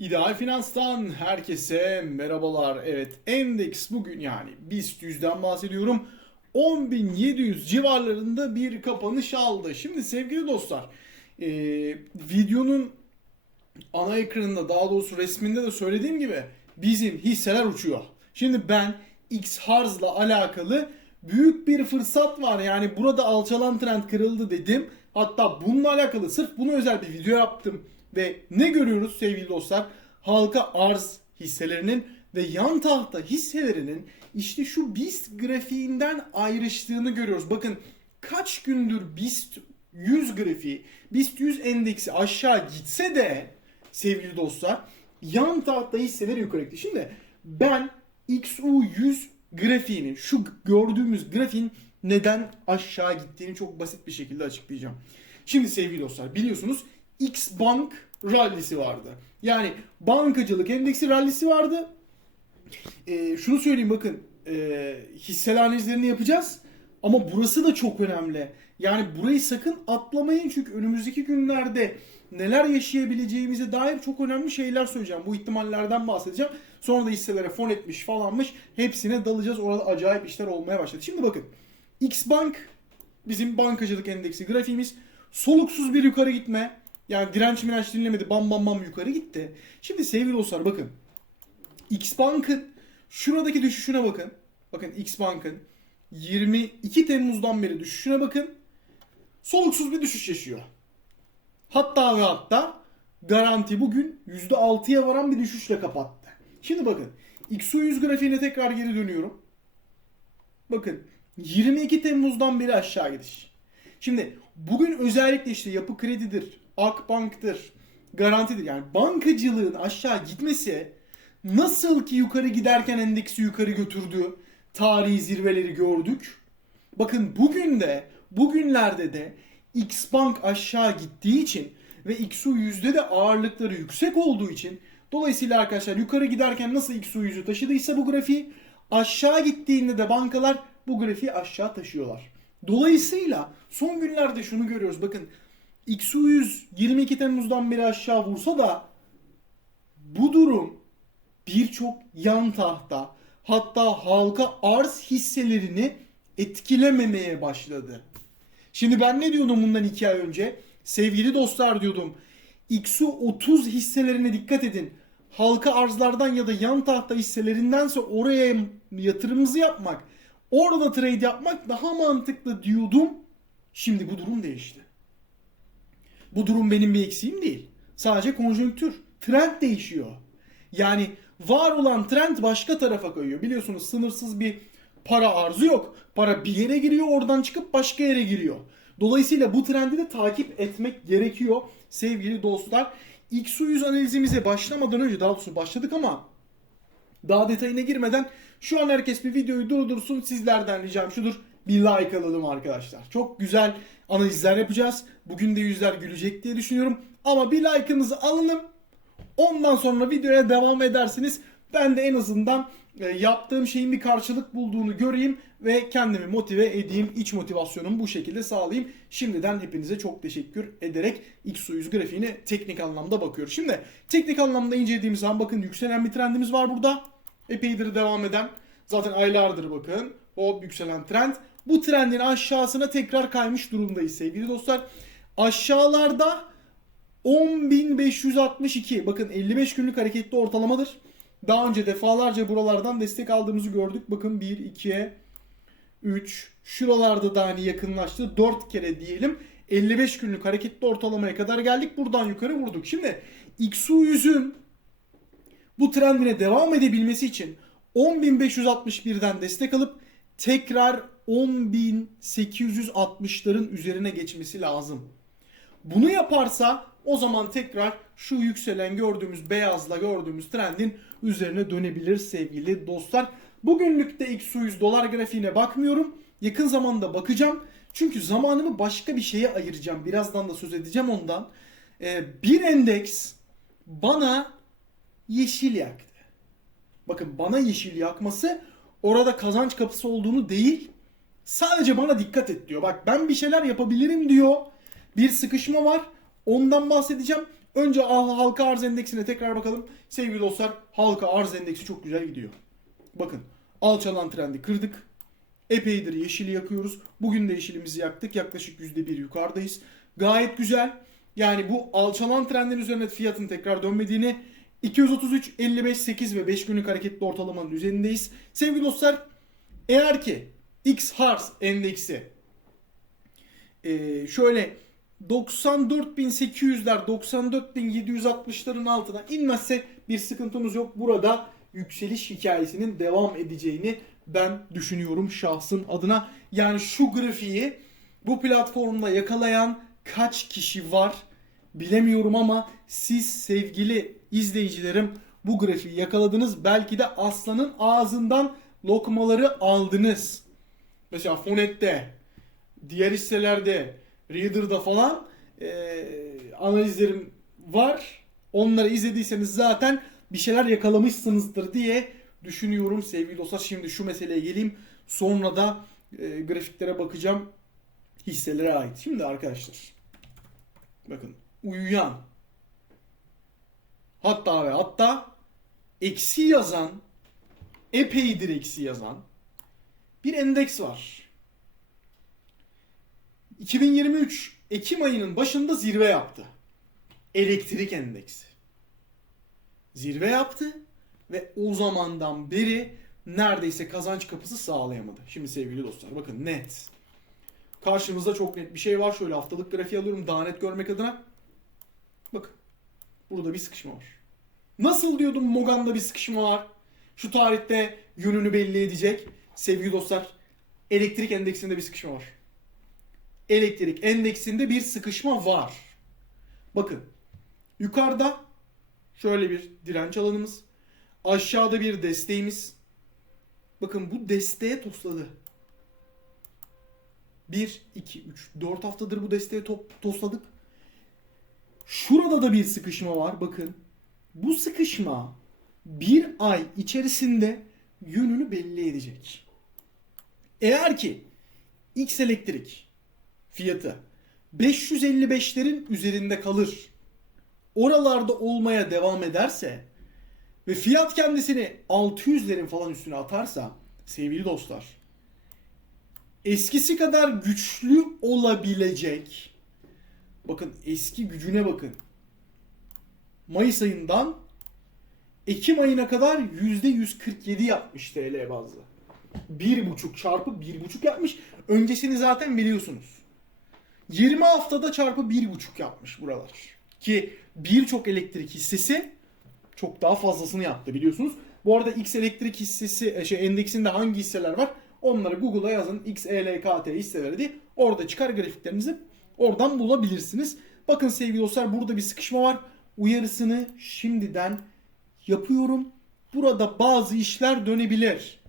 İdeal Finans'tan herkese merhabalar. Evet endeks bugün yani BIST 100'den bahsediyorum. 10.700 civarlarında bir kapanış aldı. Şimdi sevgili dostlar e, videonun ana ekranında daha doğrusu resminde de söylediğim gibi bizim hisseler uçuyor. Şimdi ben X Harz'la alakalı büyük bir fırsat var. Yani burada alçalan trend kırıldı dedim. Hatta bununla alakalı sırf buna özel bir video yaptım. Ve ne görüyoruz sevgili dostlar? Halka arz hisselerinin ve yan tahta hisselerinin işte şu BIST grafiğinden ayrıştığını görüyoruz. Bakın kaç gündür BIST 100 grafiği, BIST 100 endeksi aşağı gitse de sevgili dostlar yan tahta hisseler yukarı gitti. Şimdi ben XU100 grafiğinin şu gördüğümüz grafiğin neden aşağı gittiğini çok basit bir şekilde açıklayacağım. Şimdi sevgili dostlar biliyorsunuz X Bank rallisi vardı. Yani bankacılık endeksi rallisi vardı. Ee, şunu söyleyeyim bakın e, hisse analizlerini yapacağız ama burası da çok önemli. Yani burayı sakın atlamayın çünkü önümüzdeki günlerde neler yaşayabileceğimize dair çok önemli şeyler söyleyeceğim. Bu ihtimallerden bahsedeceğim. Sonra da hisselere fon etmiş falanmış. Hepsine dalacağız. Orada acayip işler olmaya başladı. Şimdi bakın. X Bank bizim bankacılık endeksi grafiğimiz soluksuz bir yukarı gitme. Yani direnç mirenç dinlemedi. Bam bam bam yukarı gitti. Şimdi sevgili dostlar bakın. X Bank'ın şuradaki düşüşüne bakın. Bakın X Bank'ın 22 Temmuz'dan beri düşüşüne bakın. Soluksuz bir düşüş yaşıyor. Hatta ve hatta garanti bugün %6'ya varan bir düşüşle kapattı. Şimdi bakın XU100 grafiğine tekrar geri dönüyorum. Bakın 22 Temmuz'dan beri aşağı gidiş. Şimdi bugün özellikle işte yapı kredidir, Akbank'tır, garantidir. Yani bankacılığın aşağı gitmesi nasıl ki yukarı giderken endeksi yukarı götürdü, tarihi zirveleri gördük. Bakın bugün de, bugünlerde de X Bank aşağı gittiği için ve XU yüzde de ağırlıkları yüksek olduğu için dolayısıyla arkadaşlar yukarı giderken nasıl XU yüzü taşıdıysa bu grafiği aşağı gittiğinde de bankalar bu grafiği aşağı taşıyorlar. Dolayısıyla son günlerde şunu görüyoruz. Bakın XU100 22 Temmuz'dan beri aşağı vursa da bu durum birçok yan tahta hatta halka arz hisselerini etkilememeye başladı. Şimdi ben ne diyordum bundan iki ay önce? Sevgili dostlar diyordum. XU 30 hisselerine dikkat edin. Halka arzlardan ya da yan tahta hisselerindense oraya yatırımımızı yapmak, orada trade yapmak daha mantıklı diyordum. Şimdi bu durum değişti. Bu durum benim bir eksiğim değil. Sadece konjonktür. Trend değişiyor. Yani var olan trend başka tarafa kayıyor. Biliyorsunuz sınırsız bir para arzı yok. Para bir yere giriyor oradan çıkıp başka yere giriyor. Dolayısıyla bu trendi de takip etmek gerekiyor sevgili dostlar. XU100 analizimize başlamadan önce daha doğrusu başladık ama daha detayına girmeden şu an herkes bir videoyu durdursun. Sizlerden ricam şudur. Bir like alalım arkadaşlar. Çok güzel analizler yapacağız. Bugün de yüzler gülecek diye düşünüyorum. Ama bir like'ınızı alalım. Ondan sonra videoya devam edersiniz. Ben de en azından e, yaptığım şeyin bir karşılık bulduğunu göreyim ve kendimi motive edeyim. İç motivasyonumu bu şekilde sağlayayım. Şimdiden hepinize çok teşekkür ederek XU100 grafiğine teknik anlamda bakıyoruz. Şimdi teknik anlamda incelediğimiz zaman bakın yükselen bir trendimiz var burada. Epeydir devam eden. Zaten aylardır bakın. O yükselen trend. Bu trendin aşağısına tekrar kaymış durumdayız sevgili dostlar. Aşağılarda 10.562 bakın 55 günlük hareketli ortalamadır. Daha önce defalarca buralardan destek aldığımızı gördük. Bakın 1, 2, 3, şuralarda da hani yakınlaştı. 4 kere diyelim. 55 günlük hareketli ortalamaya kadar geldik. Buradan yukarı vurduk. Şimdi XU100'ün bu trendine devam edebilmesi için 10.561'den destek alıp tekrar 10.860'ların üzerine geçmesi lazım. Bunu yaparsa o zaman tekrar şu yükselen gördüğümüz beyazla gördüğümüz trendin üzerine dönebilir sevgili dostlar. Bugünlük de XU100 dolar grafiğine bakmıyorum. Yakın zamanda bakacağım. Çünkü zamanımı başka bir şeye ayıracağım. Birazdan da söz edeceğim ondan. Ee, bir endeks bana yeşil yaktı. Bakın bana yeşil yakması orada kazanç kapısı olduğunu değil sadece bana dikkat et diyor. Bak ben bir şeyler yapabilirim diyor. Bir sıkışma var. Ondan bahsedeceğim. Önce al- halka arz endeksine tekrar bakalım. Sevgili dostlar halka arz endeksi çok güzel gidiyor. Bakın alçalan trendi kırdık. Epeydir yeşili yakıyoruz. Bugün de yeşilimizi yaktık. Yaklaşık %1 yukarıdayız. Gayet güzel. Yani bu alçalan trendin üzerine fiyatın tekrar dönmediğini 233, 55, 8 ve 5 günlük hareketli ortalamanın üzerindeyiz. Sevgili dostlar eğer ki X-Hars endeksi e, şöyle 94.800'ler 94.760'ların altına inmezse bir sıkıntımız yok. Burada yükseliş hikayesinin devam edeceğini ben düşünüyorum şahsım adına. Yani şu grafiği bu platformda yakalayan kaç kişi var bilemiyorum ama siz sevgili izleyicilerim bu grafiği yakaladınız. Belki de aslanın ağzından lokmaları aldınız. Mesela Fonet'te, diğer hisselerde, Reader'da falan eee, analizlerim var. Onları izlediyseniz zaten bir şeyler yakalamışsınızdır diye düşünüyorum sevgili dostlar. Şimdi şu meseleye geleyim. Sonra da e, grafiklere bakacağım hisselere ait. Şimdi arkadaşlar bakın uyuyan hatta ve hatta eksi yazan epeydir eksi yazan bir endeks var. 2023 Ekim ayının başında zirve yaptı. Elektrik endeksi. Zirve yaptı ve o zamandan beri neredeyse kazanç kapısı sağlayamadı. Şimdi sevgili dostlar bakın net. Karşımızda çok net bir şey var. Şöyle haftalık grafiği alıyorum daha net görmek adına. Bakın. Burada bir sıkışma var. Nasıl diyordum Mogan'da bir sıkışma var. Şu tarihte yönünü belli edecek. Sevgili dostlar elektrik endeksinde bir sıkışma var. Elektrik endeksinde bir sıkışma var. Bakın. Yukarıda şöyle bir direnç alanımız. Aşağıda bir desteğimiz. Bakın bu desteğe tosladı. 1, 2, 3, 4 haftadır bu desteğe top, tosladık. Şurada da bir sıkışma var. Bakın. Bu sıkışma bir ay içerisinde yönünü belli edecek. Eğer ki X elektrik fiyatı 555'lerin üzerinde kalır. Oralarda olmaya devam ederse ve fiyat kendisini 600'lerin falan üstüne atarsa sevgili dostlar eskisi kadar güçlü olabilecek bakın eski gücüne bakın Mayıs ayından Ekim ayına kadar %147 yapmış TL bazlı. 1.5 çarpı 1.5 yapmış. Öncesini zaten biliyorsunuz. 20 haftada çarpı 1.5 yapmış buralar. Ki birçok elektrik hissesi çok daha fazlasını yaptı biliyorsunuz. Bu arada X elektrik hissesi e, şey endeksinde hangi hisseler var? Onları Google'a yazın. XELKT hisseleri diye. Orada çıkar grafiklerinizi. Oradan bulabilirsiniz. Bakın sevgili dostlar burada bir sıkışma var. Uyarısını şimdiden yapıyorum. Burada bazı işler dönebilir.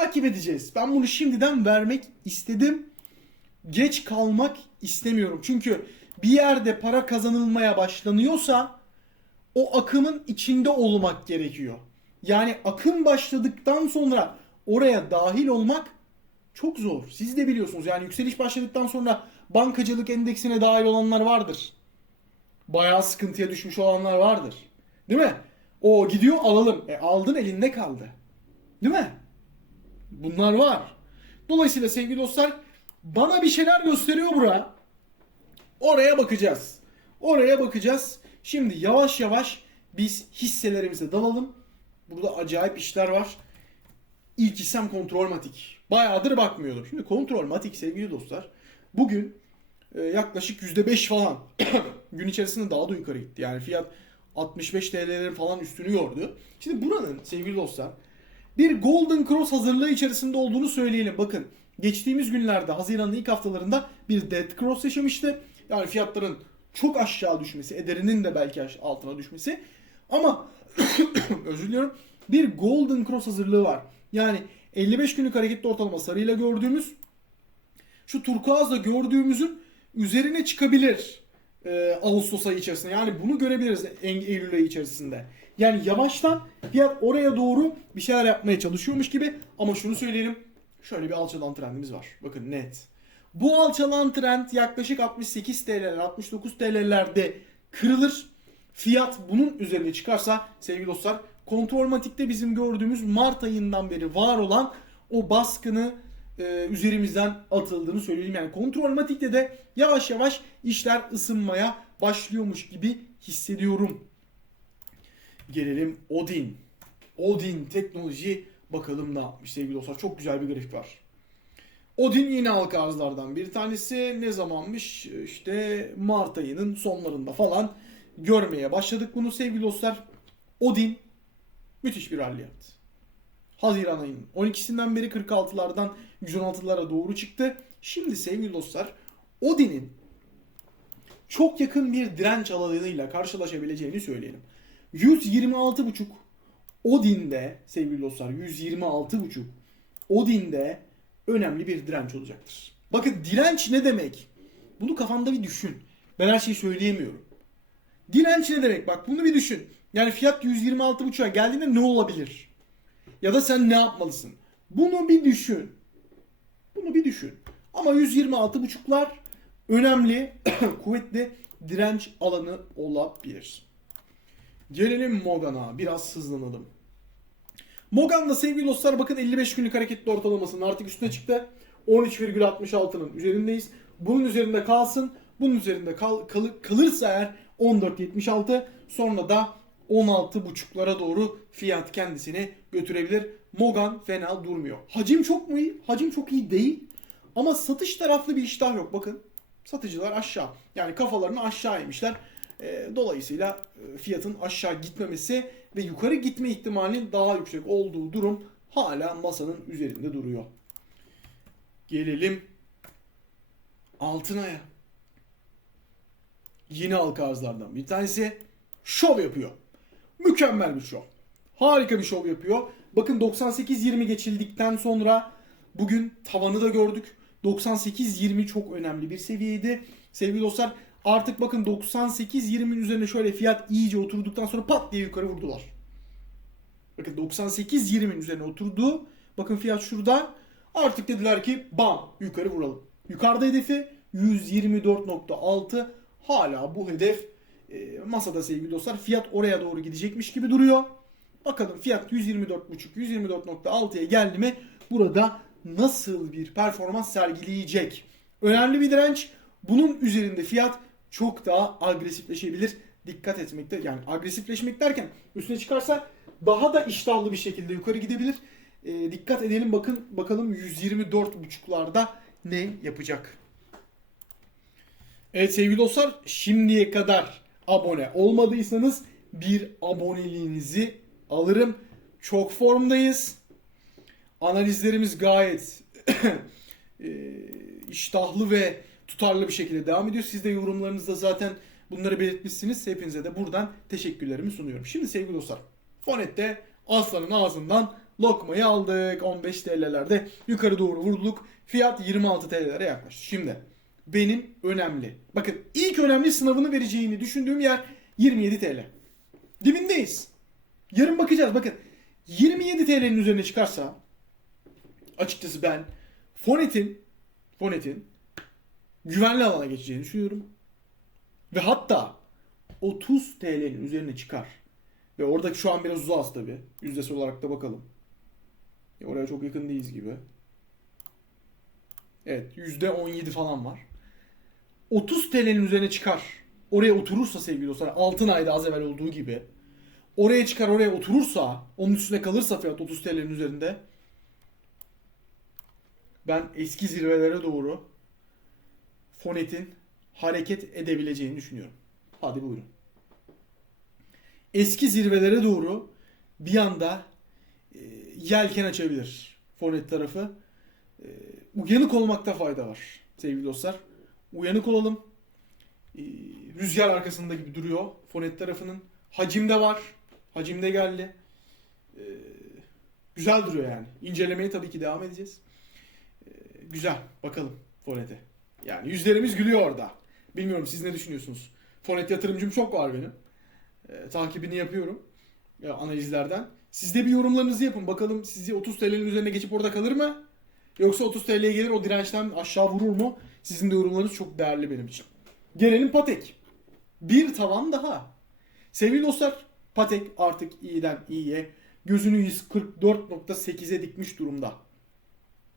Takip edeceğiz. Ben bunu şimdiden vermek istedim. Geç kalmak istemiyorum. Çünkü bir yerde para kazanılmaya başlanıyorsa o akımın içinde olmak gerekiyor. Yani akım başladıktan sonra oraya dahil olmak çok zor. Siz de biliyorsunuz. Yani yükseliş başladıktan sonra bankacılık endeksine dahil olanlar vardır. Bayağı sıkıntıya düşmüş olanlar vardır. Değil mi? O gidiyor alalım. E aldın elinde kaldı. Değil mi? Bunlar var. Dolayısıyla sevgili dostlar bana bir şeyler gösteriyor bura. Oraya bakacağız. Oraya bakacağız. Şimdi yavaş yavaş biz hisselerimize dalalım. Burada acayip işler var. İlk hissem Kontrolmatik. Bayağıdır bakmıyordum. Şimdi Kontrolmatik sevgili dostlar. Bugün e, yaklaşık %5 falan gün içerisinde daha da yukarı gitti. Yani fiyat 65 TL'lerin falan üstünü gördü. Şimdi buranın sevgili dostlar bir Golden Cross hazırlığı içerisinde olduğunu söyleyelim. Bakın geçtiğimiz günlerde Haziran'ın ilk haftalarında bir Dead Cross yaşamıştı. Yani fiyatların çok aşağı düşmesi, ederinin de belki altına düşmesi. Ama özür diliyorum bir Golden Cross hazırlığı var. Yani 55 günlük hareketli ortalama sarıyla gördüğümüz şu turkuazla gördüğümüzün üzerine çıkabilir e, Ağustos ayı içerisinde. Yani bunu görebiliriz Eylül ayı içerisinde. Yani yavaştan fiyat oraya doğru bir şeyler yapmaya çalışıyormuş gibi ama şunu söyleyelim. Şöyle bir alçalan trendimiz var. Bakın net. Bu alçalan trend yaklaşık 68 TL'ler, 69 TL'lerde kırılır. Fiyat bunun üzerine çıkarsa sevgili dostlar kontrolmatikte bizim gördüğümüz Mart ayından beri var olan o baskını e, üzerimizden atıldığını söyleyelim. Yani kontrolmatikte de yavaş yavaş işler ısınmaya başlıyormuş gibi hissediyorum. Gelelim Odin. Odin teknoloji bakalım ne yapmış sevgili dostlar. Çok güzel bir grafik var. Odin yine halka arzlardan bir tanesi. Ne zamanmış? İşte Mart ayının sonlarında falan görmeye başladık bunu sevgili dostlar. Odin müthiş bir rally yaptı. Haziran ayının 12'sinden beri 46'lardan 116'lara doğru çıktı. Şimdi sevgili dostlar Odin'in çok yakın bir direnç alanıyla karşılaşabileceğini söyleyelim. 126.5 Odin'de sevgili dostlar 126.5 Odin'de önemli bir direnç olacaktır. Bakın direnç ne demek? Bunu kafanda bir düşün. Ben her şeyi söyleyemiyorum. Direnç ne demek? Bak bunu bir düşün. Yani fiyat 126.5'a geldiğinde ne olabilir? Ya da sen ne yapmalısın? Bunu bir düşün. Bunu bir düşün. Ama 126.5'lar önemli, kuvvetli direnç alanı olabilir. Gelelim Mogan'a. Biraz hızlanalım. Mogan'da sevgili dostlar bakın 55 günlük hareketli ortalamasının artık üstüne çıktı. 13,66'nın üzerindeyiz. Bunun üzerinde kalsın. Bunun üzerinde kal, kal, kalırsa eğer 14.76 sonra da 16.5'lara doğru fiyat kendisini götürebilir. Mogan fena durmuyor. Hacim çok mu iyi? Hacim çok iyi değil. Ama satış taraflı bir iştah yok. Bakın satıcılar aşağı. Yani kafalarını aşağı eğmişler. E, dolayısıyla fiyatın aşağı gitmemesi ve yukarı gitme ihtimalinin daha yüksek olduğu durum hala masanın üzerinde duruyor. Gelelim Altınay'a. Yine halka arzlardan bir tanesi şov yapıyor. Mükemmel bir şov. Harika bir şov yapıyor. Bakın 98-20 geçildikten sonra bugün tavanı da gördük. 98-20 çok önemli bir seviyeydi. Sevgili dostlar artık bakın 98-20'nin üzerine şöyle fiyat iyice oturduktan sonra pat diye yukarı vurdular. Bakın 98-20'nin üzerine oturdu. Bakın fiyat şurada. Artık dediler ki bam yukarı vuralım. Yukarıda hedefi 124.6. Hala bu hedef e, masada sevgili dostlar. Fiyat oraya doğru gidecekmiş gibi duruyor. Bakalım fiyat 124.5 124.6'ya geldi mi burada nasıl bir performans sergileyecek? Önemli bir direnç. Bunun üzerinde fiyat çok daha agresifleşebilir. Dikkat etmekte yani agresifleşmek derken üstüne çıkarsa daha da iştahlı bir şekilde yukarı gidebilir. E, dikkat edelim bakın bakalım 124.5'larda ne yapacak? Evet sevgili dostlar şimdiye kadar abone olmadıysanız bir aboneliğinizi alırım. Çok formdayız. Analizlerimiz gayet e, iştahlı ve tutarlı bir şekilde devam ediyor. Siz de yorumlarınızda zaten bunları belirtmişsiniz. Hepinize de buradan teşekkürlerimi sunuyorum. Şimdi sevgili dostlar Fonet'te Aslan'ın ağzından lokmayı aldık. 15 TL'lerde yukarı doğru vurduk. Fiyat 26 TL'lere yaklaştı. Şimdi benim önemli. Bakın ilk önemli sınavını vereceğini düşündüğüm yer 27 TL. Dibindeyiz. Yarın bakacağız. Bakın 27 TL'nin üzerine çıkarsa açıkçası ben Fonet'in Fonet'in güvenli alana geçeceğini düşünüyorum. Ve hatta 30 TL'nin üzerine çıkar. Ve oradaki şu an biraz uzağız tabi. Yüzdesi olarak da bakalım. E, oraya çok yakın değiliz gibi. Evet %17 falan var. 30 TL'nin üzerine çıkar. Oraya oturursa sevgili dostlar altın ayda az evvel olduğu gibi. Oraya çıkar oraya oturursa onun üstüne kalırsa fiyat 30 TL'nin üzerinde. Ben eski zirvelere doğru Fonet'in hareket edebileceğini düşünüyorum. Hadi buyurun. Eski zirvelere doğru bir anda e, yelken açabilir Fonet tarafı. E, uyanık olmakta fayda var sevgili dostlar. Uyanık olalım. E, rüzgar arkasında gibi duruyor Fonet tarafının. Hacimde var. Hacimde geldi. E, güzel duruyor yani. İncelemeye tabii ki devam edeceğiz. E, güzel. Bakalım Fonet'e. Yani yüzlerimiz gülüyor orada. Bilmiyorum siz ne düşünüyorsunuz? Fonet yatırımcım çok var benim. E, takibini yapıyorum. E, analizlerden. Siz de bir yorumlarınızı yapın. Bakalım sizi 30 TL'nin üzerine geçip orada kalır mı? Yoksa 30 TL'ye gelir o dirençten aşağı vurur mu? Sizin de yorumlarınız çok değerli benim için. Gelelim Patek. Bir tavan daha. Sevgili dostlar Patek artık iyiden iyiye gözünü 144.8'e dikmiş durumda.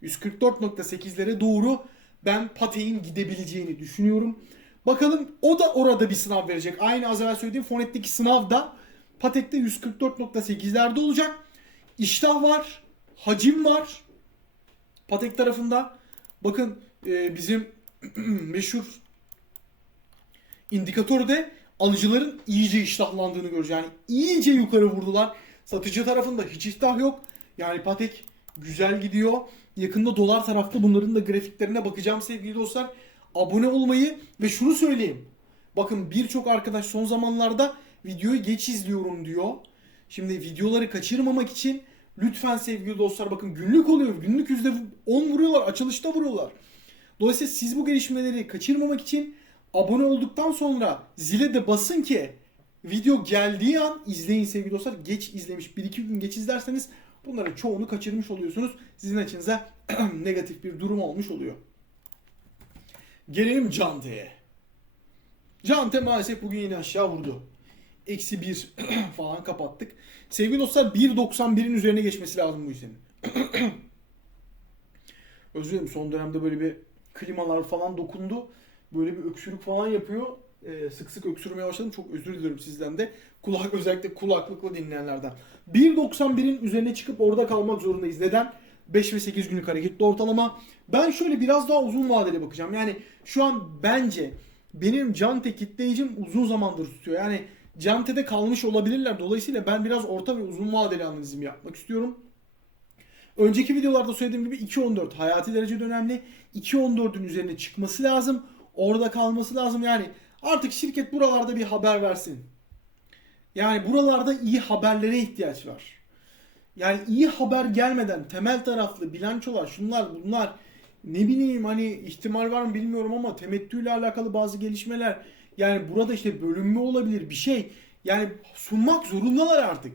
144.8'lere doğru ben Patek'in gidebileceğini düşünüyorum. Bakalım o da orada bir sınav verecek. Aynı az evvel söylediğim fonetteki sınavda Patek'te 144.8'lerde olacak. İştah var, hacim var. Patek tarafında. Bakın e, bizim meşhur indikatörde alıcıların iyice iştahlandığını görüyoruz. Yani iyice yukarı vurdular. Satıcı tarafında hiç iştah yok. Yani Patek güzel gidiyor. Yakında dolar tarafta bunların da grafiklerine bakacağım sevgili dostlar. Abone olmayı ve şunu söyleyeyim. Bakın birçok arkadaş son zamanlarda videoyu geç izliyorum diyor. Şimdi videoları kaçırmamak için lütfen sevgili dostlar bakın günlük oluyor. Günlük yüzde 10 vuruyorlar. Açılışta vuruyorlar. Dolayısıyla siz bu gelişmeleri kaçırmamak için abone olduktan sonra zile de basın ki video geldiği an izleyin sevgili dostlar. Geç izlemiş 1-2 gün geç izlerseniz bunların çoğunu kaçırmış oluyorsunuz. Sizin açınıza negatif bir durum olmuş oluyor. Gelelim Cante'ye. Cante maalesef bugün yine aşağı vurdu. Eksi 1 falan kapattık. Sevgili dostlar 1.91'in üzerine geçmesi lazım bu işin. Özür dilerim son dönemde böyle bir klimalar falan dokundu. Böyle bir öksürük falan yapıyor. Ee, sık sık öksürmeye başladım. Çok özür diliyorum sizden de. Kulak özellikle kulaklıkla dinleyenlerden. 1.91'in üzerine çıkıp orada kalmak zorundayız. Neden? 5 ve 8 günlük hareketli ortalama. Ben şöyle biraz daha uzun vadeli bakacağım. Yani şu an bence benim Cante kitleyicim uzun zamandır tutuyor. Yani Cante'de kalmış olabilirler. Dolayısıyla ben biraz orta ve uzun vadeli analizimi yapmak istiyorum. Önceki videolarda söylediğim gibi 2.14 hayati derecede önemli. 2.14'ün üzerine çıkması lazım. Orada kalması lazım. Yani artık şirket buralarda bir haber versin. Yani buralarda iyi haberlere ihtiyaç var. Yani iyi haber gelmeden temel taraflı bilançolar şunlar bunlar ne bileyim hani ihtimal var mı bilmiyorum ama temettüyle alakalı bazı gelişmeler yani burada işte bölünme olabilir bir şey. Yani sunmak zorundalar artık.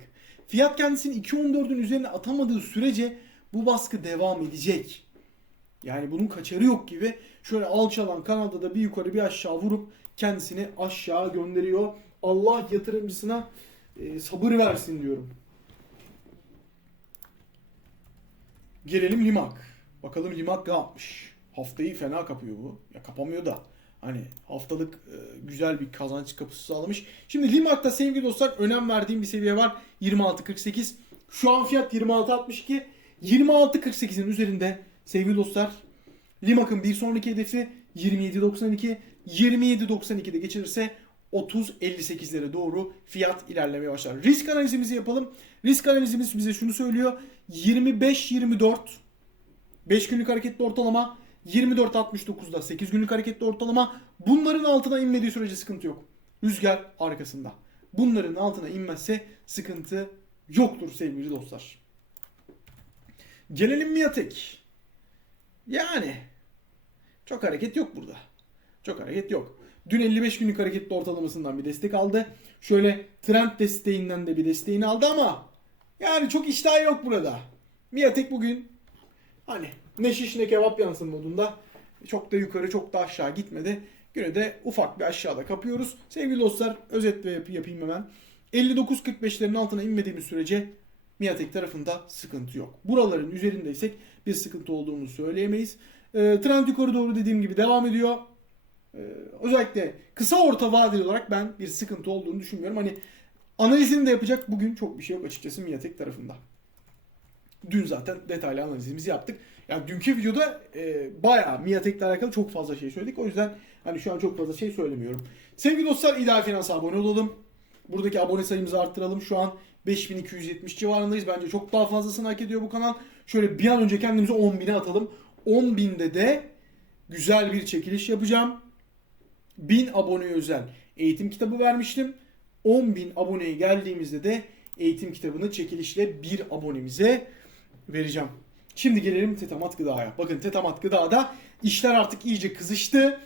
Fiyat kendisini 2.14'ün üzerine atamadığı sürece bu baskı devam edecek. Yani bunun kaçarı yok gibi. Şöyle alçalan kanalda da bir yukarı bir aşağı vurup kendisini aşağı gönderiyor. Allah yatırımcısına e, sabır versin diyorum. Gelelim Limak. Bakalım Limak ne yapmış? Haftayı fena kapıyor bu. Ya kapamıyor da. Hani haftalık e, güzel bir kazanç kapısı sağlamış. Şimdi Limak'ta sevgili dostlar önem verdiğim bir seviye var. 26.48. Şu an fiyat 26.62. 26.48'in üzerinde sevgili dostlar Limak'ın bir sonraki hedefi 27.92. 27.92'de geçirirse 30.58'lere doğru fiyat ilerlemeye başlar. Risk analizimizi yapalım. Risk analizimiz bize şunu söylüyor. 25-24 5 günlük hareketli ortalama 24.69'da 8 günlük hareketli ortalama bunların altına inmediği sürece sıkıntı yok. Rüzgar arkasında. Bunların altına inmezse sıkıntı yoktur sevgili dostlar. Gelelim Miatek. Yani çok hareket yok burada. Çok hareket yok. Dün 55 günlük hareketli ortalamasından bir destek aldı. Şöyle trend desteğinden de bir desteğini aldı ama yani çok iştah yok burada. Miatek bugün hani ne şiş ne kebap yansın modunda. Çok da yukarı çok da aşağı gitmedi. Güne de ufak bir aşağıda kapıyoruz. Sevgili dostlar özet ve yap- yapayım hemen. 59.45'lerin altına inmediğimiz sürece Miatek tarafında sıkıntı yok. Buraların üzerindeysek bir sıkıntı olduğunu söyleyemeyiz. E, trend yukarı doğru dediğim gibi devam ediyor. E, özellikle kısa orta vadeli olarak ben bir sıkıntı olduğunu düşünmüyorum. Hani analizini de yapacak bugün çok bir şey yok açıkçası Miatek tarafında. Dün zaten detaylı analizimizi yaptık. Yani dünkü videoda e, bayağı Miatek'le alakalı çok fazla şey söyledik. O yüzden hani şu an çok fazla şey söylemiyorum. Sevgili dostlar İdeal Finans'a abone olalım. Buradaki abone sayımızı arttıralım. Şu an 5270 civarındayız. Bence çok daha fazlasını hak ediyor bu kanal. Şöyle bir an önce kendimizi 10.000'e atalım. 10.000'de de güzel bir çekiliş yapacağım. 1000 aboneye özel eğitim kitabı vermiştim. 10.000 aboneye geldiğimizde de eğitim kitabını çekilişle bir abonemize vereceğim. Şimdi gelelim Tetamat Gıda'ya. Bakın Tetamat Gıda'da işler artık iyice kızıştı.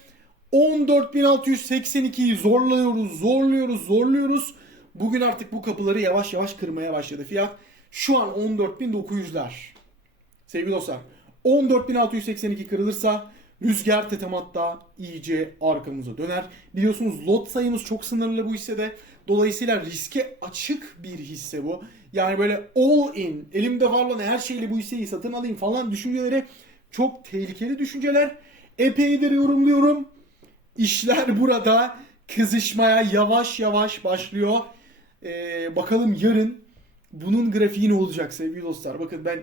14.682'yi zorluyoruz, zorluyoruz, zorluyoruz. Bugün artık bu kapıları yavaş yavaş kırmaya başladı fiyat. Şu an 14.900'ler. Sevgili dostlar 14.682 kırılırsa rüzgar Tetamat'ta iyice arkamıza döner. Biliyorsunuz lot sayımız çok sınırlı bu hissede. Dolayısıyla riske açık bir hisse bu. Yani böyle all in, elimde var olan her şeyle bu hisseyi satın alayım falan düşünceleri çok tehlikeli düşünceler. Epeydir yorumluyorum. İşler burada kızışmaya yavaş yavaş başlıyor. Ee, bakalım yarın bunun grafiği ne olacak sevgili dostlar. Bakın ben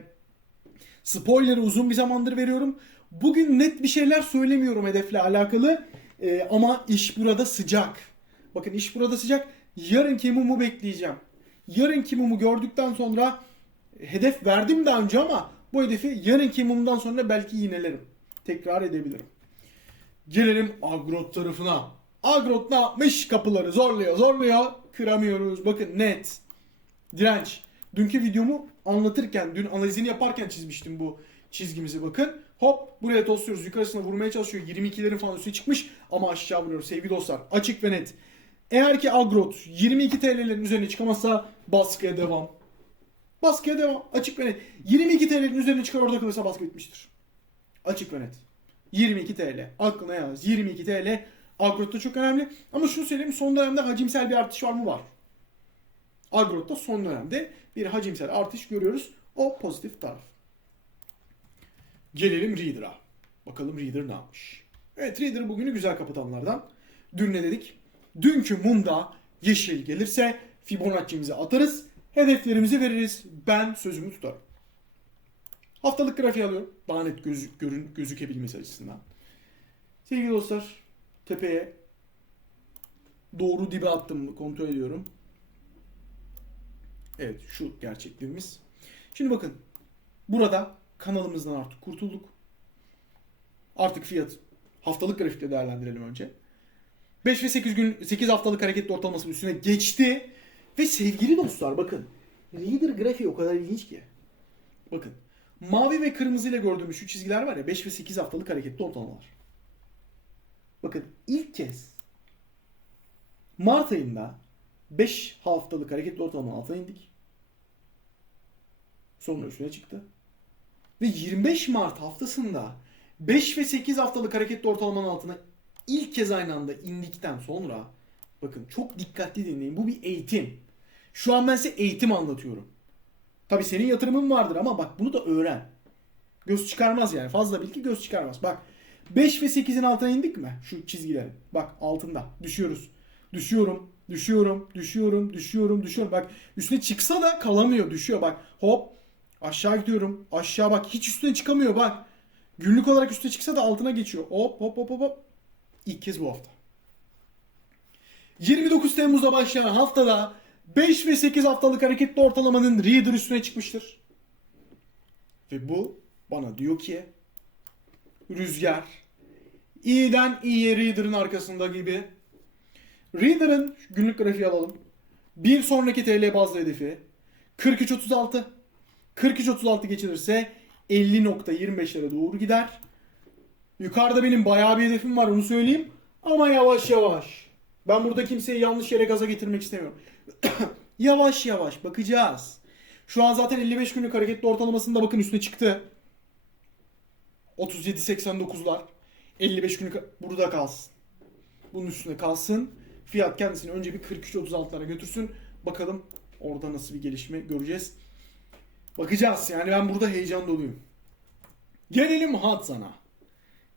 spoiler'ı uzun bir zamandır veriyorum. Bugün net bir şeyler söylemiyorum hedefle alakalı. Ee, ama iş burada sıcak. Bakın iş burada sıcak. Yarınki mumu bekleyeceğim. Yarınki mumu gördükten sonra hedef verdim daha önce ama bu hedefi yarınki mumdan sonra belki yinelerim. Tekrar edebilirim. Gelelim Agrot tarafına. Agrot ne yapmış? Kapıları zorluyor, zorluyor. Kıramıyoruz. Bakın net. Direnç. Dünkü videomu anlatırken, dün analizini yaparken çizmiştim bu çizgimizi bakın. Hop buraya tosluyoruz. Yukarısına vurmaya çalışıyor. 22'lerin falan üstüne çıkmış ama aşağı vuruyor sevgili dostlar. Açık ve net. Eğer ki Agrot 22 TL'lerin üzerine çıkamazsa baskıya devam. Baskıya devam. Açık ve net. 22 TL'nin üzerine çıkar orada kalırsa baskı bitmiştir. Açık ve net. 22 TL. Aklına yaz. 22 TL. Agrot'ta çok önemli. Ama şunu söyleyeyim son dönemde hacimsel bir artış var mı? Var. Agrot'ta son dönemde bir hacimsel artış görüyoruz. O pozitif taraf. Gelelim Reader'a. Bakalım Reader ne yapmış? Evet Reader bugünü güzel kapatanlardan. Dün ne dedik? Dünkü mumda yeşil gelirse Fibonacci'mizi atarız. Hedeflerimizi veririz. Ben sözümü tutarım. Haftalık grafiği alıyorum. Daha net gözü, görün, gözükebilmesi açısından. Sevgili dostlar, tepeye doğru dibe attım kontrol ediyorum. Evet, şu gerçekliğimiz. Şimdi bakın, burada kanalımızdan artık kurtulduk. Artık fiyat haftalık grafikte değerlendirelim önce. 5 ve 8 gün 8 haftalık hareketli ortalamasının üstüne geçti. Ve sevgili dostlar bakın. Reader grafiği o kadar ilginç ki. Bakın. Mavi ve kırmızı ile gördüğümüz şu çizgiler var ya 5 ve 8 haftalık hareketli ortalamalar. Bakın ilk kez Mart ayında 5 haftalık hareketli ortalamanın altına indik. Sonra üstüne çıktı. Ve 25 Mart haftasında 5 ve 8 haftalık hareketli ortalamanın altına ilk kez aynı anda indikten sonra bakın çok dikkatli dinleyin. Bu bir eğitim. Şu an ben size eğitim anlatıyorum. Tabi senin yatırımın vardır ama bak bunu da öğren. Göz çıkarmaz yani. Fazla bilgi göz çıkarmaz. Bak 5 ve 8'in altına indik mi? Şu çizgilerin. Bak altında. Düşüyoruz. Düşüyorum. Düşüyorum. Düşüyorum. Düşüyorum. Düşüyorum. Bak üstüne çıksa da kalamıyor. Düşüyor. Bak hop. Aşağı gidiyorum. Aşağı bak. Hiç üstüne çıkamıyor. Bak. Günlük olarak üstüne çıksa da altına geçiyor. Hop hop hop hop hop. İlk kez bu hafta. 29 Temmuz'da başlayan haftada 5 ve 8 haftalık hareketli ortalamanın Reader üstüne çıkmıştır. Ve bu bana diyor ki rüzgar iyiden iyiye Reader'ın arkasında gibi. Reader'ın günlük grafiği alalım. Bir sonraki TL bazlı hedefi 43.36. 43.36 geçilirse 50.25'lere doğru gider. Yukarıda benim bayağı bir hedefim var onu söyleyeyim. Ama yavaş yavaş. Ben burada kimseyi yanlış yere gaza getirmek istemiyorum. yavaş yavaş bakacağız. Şu an zaten 55 günlük hareketli ortalamasında bakın üstüne çıktı. 37.89'lar. 55 günlük burada kalsın. Bunun üstüne kalsın. Fiyat kendisini önce bir 43.36'lara götürsün. Bakalım orada nasıl bir gelişme göreceğiz. Bakacağız. Yani ben burada heyecan doluyum. Gelelim Hatzan'a.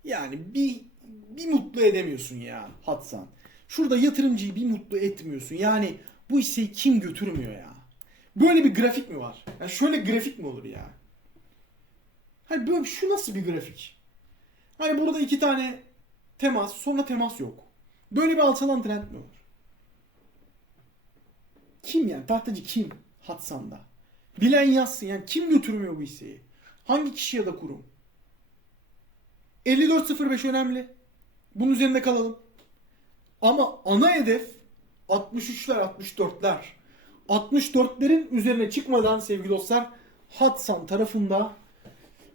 Yani bir bir mutlu edemiyorsun ya Hatsan. Şurada yatırımcıyı bir mutlu etmiyorsun. Yani bu hisseyi kim götürmüyor ya? Böyle bir grafik mi var? Yani şöyle grafik mi olur ya? Hani böyle şu nasıl bir grafik? Hani burada iki tane temas, sonra temas yok. Böyle bir alçalan trend mi olur? Kim yani? Tahtacı kim? Hatsan'da. Bilen yazsın yani kim götürmüyor bu hisseyi? Hangi kişi ya da kurum? 54.05 önemli. Bunun üzerinde kalalım. Ama ana hedef 63'ler 64'ler. 64'lerin üzerine çıkmadan sevgili dostlar Hatsan tarafında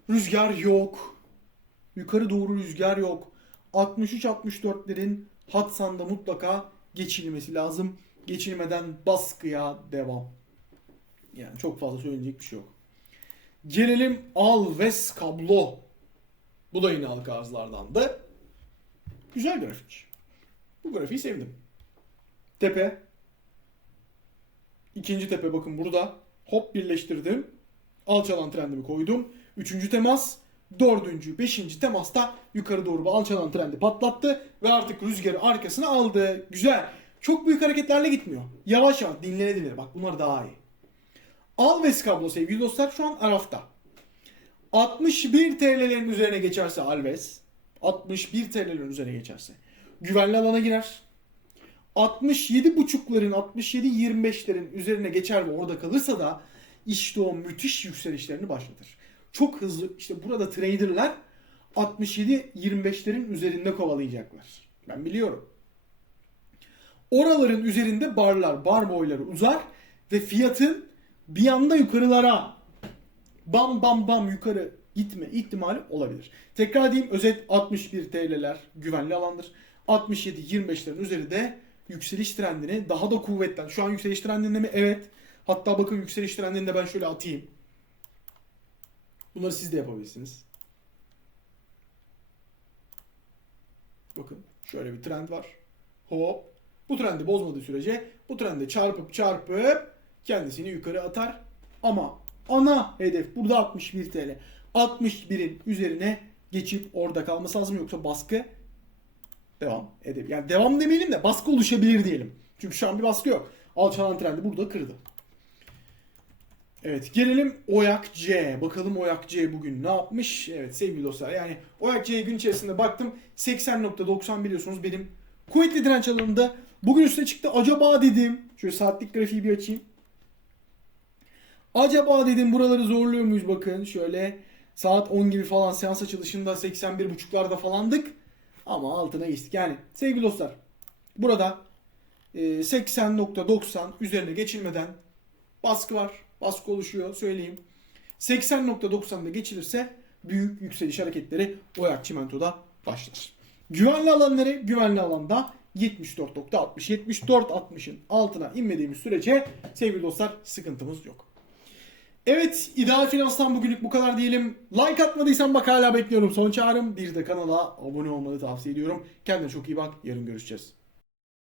rüzgar yok. Yukarı doğru rüzgar yok. 63-64'lerin Hatsan'da mutlaka geçilmesi lazım. Geçilmeden baskıya devam. Yani çok fazla söyleyecek bir şey yok. Gelelim Alves kablo. Bu da yine halka da. Güzel grafik. Bu grafiği sevdim. Tepe. İkinci tepe bakın burada. Hop birleştirdim. Alçalan trendimi koydum. Üçüncü temas. Dördüncü, beşinci temasta yukarı doğru bu alçalan trendi patlattı. Ve artık rüzgarı arkasına aldı. Güzel. Çok büyük hareketlerle gitmiyor. Yavaş yavaş dinlene dinlene. Bak bunlar daha iyi. Alves kablo sevgili dostlar şu an Araf'ta. 61 TL'lerin üzerine geçerse Alves, 61 TL'lerin üzerine geçerse güvenli alana girer. 67.5'ların 67-25'lerin üzerine geçer ve orada kalırsa da işte o müthiş yükselişlerini başlatır. Çok hızlı işte burada traderlar 67-25'lerin üzerinde kovalayacaklar. Ben biliyorum. Oraların üzerinde barlar, bar boyları uzar ve fiyatın bir anda yukarılara bam bam bam yukarı gitme ihtimali olabilir. Tekrar diyeyim özet 61 TL'ler güvenli alandır. 67-25'lerin üzeri de yükseliş trendini daha da kuvvetlen. Şu an yükseliş trendinde mi? Evet. Hatta bakın yükseliş trendinde ben şöyle atayım. Bunları siz de yapabilirsiniz. Bakın şöyle bir trend var. Hop. Bu trendi bozmadığı sürece bu trende çarpıp çarpıp kendisini yukarı atar. Ama ana hedef burada 61 TL. 61'in üzerine geçip orada kalması lazım yoksa baskı devam edebilir. Yani devam demeyelim de baskı oluşabilir diyelim. Çünkü şu an bir baskı yok. Alçalan trendi burada kırdı. Evet gelelim Oyak C. Bakalım Oyak C bugün ne yapmış? Evet sevgili dostlar yani Oyak C gün içerisinde baktım 80.90 biliyorsunuz benim kuvvetli direnç alanında bugün üstüne çıktı. Acaba dedim şöyle saatlik grafiği bir açayım. Acaba dedim buraları zorluyor muyuz bakın şöyle saat 10 gibi falan seans açılışında 81.5'larda falandık. Ama altına geçtik. Yani sevgili dostlar burada e, 80.90 üzerine geçilmeden baskı var. Baskı oluşuyor söyleyeyim. 80.90'da geçilirse büyük yükseliş hareketleri Oyak Çimento'da başlar. Güvenli alanları güvenli alanda 74.60 74.60'ın altına inmediğimiz sürece sevgili dostlar sıkıntımız yok. Evet ideal finanstan bugünlük bu kadar diyelim. Like atmadıysan bak hala bekliyorum. Son çağrım bir de kanala abone olmanı tavsiye ediyorum. Kendine çok iyi bak. Yarın görüşeceğiz.